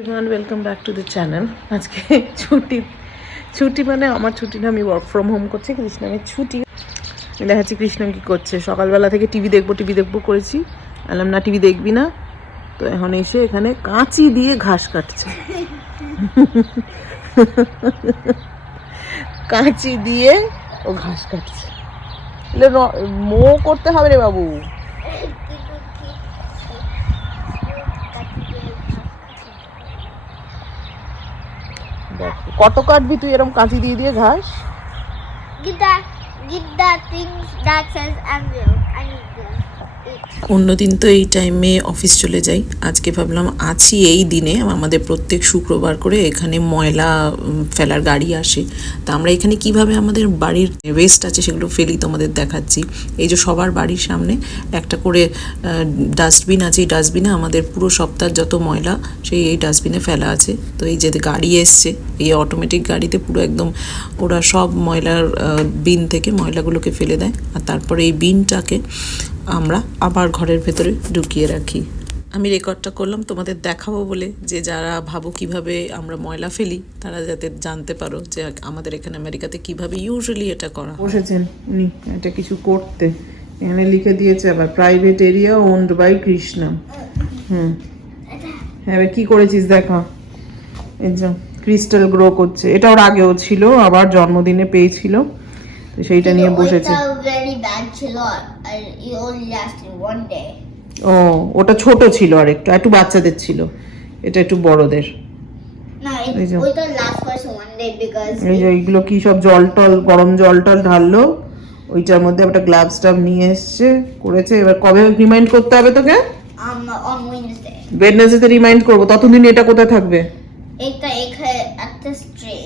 Everyone welcome back to the channel আজকে ছুটি ছুটি মানে আমার ছুটি না, আমি ওয়ার্ক ফ্রম হোম করছি কৃষ্ণামের ছুটি। আমি দেখাচ্ছি কৃষ্ণম কী করছে। সকালবেলা থেকে টিভি দেখব টিভি দেখব করেছি। আলাম না টিভি দেখবি না। তো এখন এসে এখানে কাঁচি দিয়ে ঘাস কাটছে। কাঁচি দিয়ে ও ঘাস কাটছে। মো করতে হবে রে বাবু। দেখ কত কাটবি তুই এরকম কাঁচি দিয়ে দিয়ে ঘাস that, get that things that says Angel. I need them. অন্যদিন তো এই টাইমে অফিস চলে যাই। আজকে ভাবলাম আছি এই দিনে। আমাদের প্রত্যেক শুক্রবার করে এখানে ময়লা ফেলার গাড়ি আসে। তা আমরা এখানে কীভাবে আমাদের বাড়ির ওয়েস্ট আছে সেগুলো ফেলি তোমাদের দেখাচ্ছি। এই যে সবার বাড়ির সামনে একটা করে ডাস্টবিন আছে। এই ডাস্টবিনে আমাদের পুরো সপ্তাহ যত ময়লা, সেই এই ডাস্টবিনে ফেলা আছে। তো এই যে গাড়ি এসছে, এই অটোমেটিক গাড়িতে পুরো একদম ওরা সব ময়লার বিন থেকে ময়লাগুলোকে ফেলে দেয়। আর তারপরে এই বিনটাকে আমরা আবার ঘরের ভেতরে ঢুকিয়ে রাখি। আমি রেকর্ডটা করলাম তোমাদের দেখাবো বলে যে যারা ভাবো কীভাবে আমরা ময়লা ফেলি তারা যাতে জানতে পারো যে আমাদের এখানে আমেরিকাতে কীভাবে ইউজুয়ালি এটা করা। বসেছেন উনি এটা কিছু করতে। এখানে লিখে দিয়েছে আবার private area owned by Krishna hmm. হ্যাঁ এবার কি করেছিস দেখা। এই যে ক্রিস্টাল গ্রো করছে। এটা ওর আগেও ছিল আবার জন্মদিনে পেয়েছিল। তো সেইটা নিয়ে বসেছে। Very bad chillot. and It only lasted one day. ও ওটা ছোট ছিল আর একটু একটু বাচ্চাদের ছিল এটা একটু বড়দের। এই যে। এইগুলো কি সব জল টল গরম জল টল ঢাললো ওইটার মধ্যে একটা গ্লাভস টাভ নিয়ে এসছে করেছে এবার কবে রিমাইন্ড করতে হবে তোকে? Um on রিমাইন্ড করব ততদিন এটা কোথায় থাকবে? এখানে একটা স্ট্রে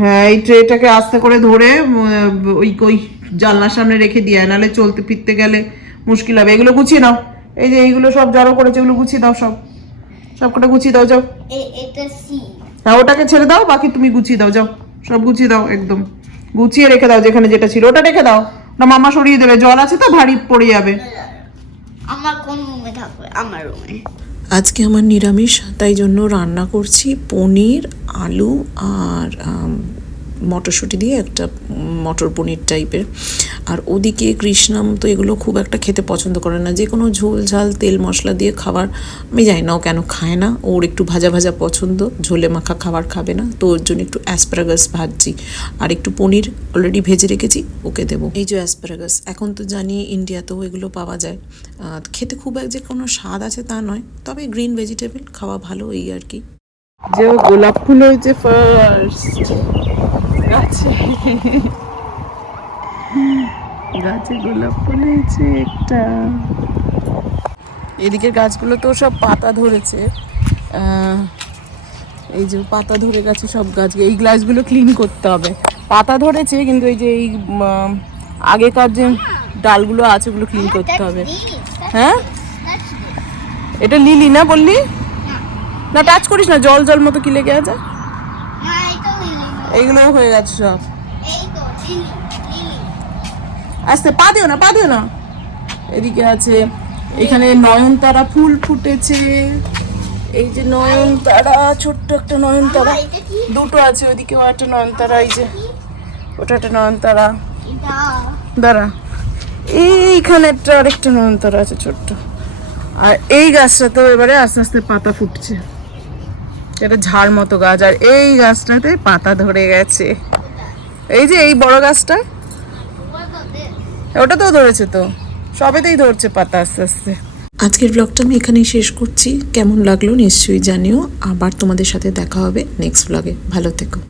হ্যাঁ এই ট্রেটাকে আস্তে করে ধরে ওই ওই জানলার সামনে রেখে দিয়ে নাহলে চলতে ফিরতে গেলে মুশকিল হবে। এগুলো গুছিয়ে নাও। এই যে এইগুলো সব জড়ো করেছে এগুলো গুছিয়ে দাও সব। সব কটা গুছিয়ে দাও যাও। এটা হ্যাঁ ওটাকে ছেড়ে দাও বাকি তুমি গুছিয়ে দাও যাও। সব গুছিয়ে দাও একদম। গুছিয়ে রেখে দাও যেখানে যেটা ছিল ওটা রেখে দাও। না মামা সরিয়ে দেবে জল আছে তো ভারী পড়ে যাবে। আমার কোন রুমে থাকবে? আমার রুমে। আজকে আমার নিরামিষ তাই জন্য রান্না করছি পনির আলু আর আম, মটরশুঁটি দিয়ে একটা মটর পনির টাইপের। আর ওদিকে কৃষ্ণাম তো এগুলো খুব একটা খেতে পছন্দ করে না। যে কোনো ঝোল, ঝাল, তেল, মশলা দিয়ে খাবার, আমি জানি না ও কেন খায় না। ওর একটু ভাজা ভাজা পছন্দ, ঝোলে মাখা খাবার খাবে না। তো ওর জন্য একটু অ্যাসপ্রাগাস ভাজছি। আর একটু পনির অলরেডি ভেজে রেখেছি, ওকে দেবো। এই যে অ্যাসপ্রাগাস, এখন তো জানি ইন্ডিয়াতেও এগুলো পাওয়া যায়। খেতে খুব এক যে কোনো স্বাদ আছে তা নয়, তবে গ্রিন ভেজিটেবল খাওয়া ভালো এই আর কি। যে গোলাপ ফুল হয়েছে ফার্স্ট গাছে। গাছে গোলাপ ফুল হয়েছে একটা। এদিকের গাছগুলো তো সব পাতা ধরেছে। এই যে পাতা ধরে গেছে সব গাছ এই গ্লাসগুলো ক্লিন করতে হবে। পাতা ধরেছে কিন্তু এই যে এই আগেকার যে ডালগুলো আছে ওগুলো ক্লিন করতে হবে। হ্যাঁ? এটা লিলি না বললি? না টাচ করিস না জল জল মতো কি লেগে আছে? এইগুলো হয়ে গেছে সব। আস্তে, পা দিও না, পা দিও না। এদিকে আছে, এখানে নয়নতারা ফুল ফুটেছে। এই যে নয়নতারা, ছোট্ট একটা নয়নতারা। দুটো আছে ওইদিকেও একটা নয়নতারা, এই যে ওটা একটা নয়নতারা। দাঁড়া, এইখানে একটা আরেকটা নয়নতারা আছে ছোট্ট। আর এই গাছটা তো এবারে আস্তে আস্তে পাতা ফুটছে। এটা ঝাড় মতো গাছ, আর এই গাছটাতে পাতা ধরে গেছে। এই যে এই বড় গাছটা, ওটা তো ধরেছে তো, সবেতেই ধরছে পাতা আস্তে আস্তে। আজকের ব্লগটা আমি এখানেই শেষ করছি। কেমন লাগল নিশ্চয়ই জানিও। আবার তোমাদের সাথে দেখা হবে নেক্সট ব্লগে ভালো থেকো।